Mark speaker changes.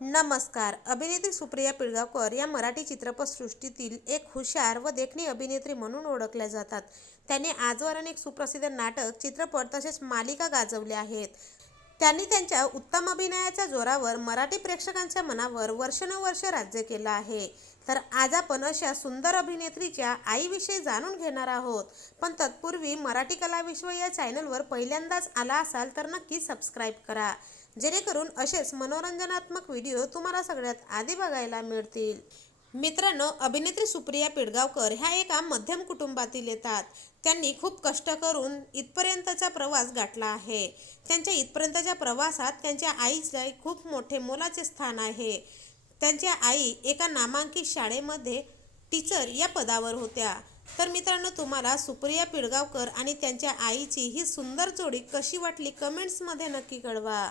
Speaker 1: नमस्कार. अभिनेत्री सुप्रिया पिळगावकर या मराठी चित्रपटसृष्टीतील एक हुशार व देखणी अभिनेत्री म्हणून ओळखल्या जातात. त्यांनी आजवर अनेक सुप्रसिद्ध नाटक चित्रपट तसेच मालिका गाजवल्या आहेत. त्यांनी त्यांच्या उत्तम अभिनयाच्या जोरावर मराठी प्रेक्षकांच्या मनावर वर्षानुवर्ष राज्य केलं आहे. तर आज आपण अशा सुंदर अभिनेत्रीच्या आईविषयी जाणून घेणार आहोत. पण तत्पूर्वी मराठी कलाविश्व या चॅनलवर पहिल्यांदाच आला असाल तर नक्की सबस्क्राईब करा. जेणेकरून असेच मनोरंजनात्मक व्हिडिओ तुम्हाला सगळ्यात आधी बघायला मिळतील. मित्रांनो अभिनेत्री सुप्रिया पिळगावकर ह्या एका मध्यम कुटुंबातील येतात. त्यांनी खूप कष्ट करून इथपर्यंतचा प्रवास गाठला आहे. त्यांच्या इथपर्यंतच्या प्रवासात त्यांच्या आईचे खूप मोठे मोलाचे स्थान आहे. त्यांच्या आई एका नामांकित शाळेमध्ये टीचर या पदावर होत्या. तर मित्रांनो तुम्हाला सुप्रिया पिळगावकर आणि त्यांच्या आईची ही सुंदर जोडी कशी वाटली कमेंट्समध्ये नक्की कळवा.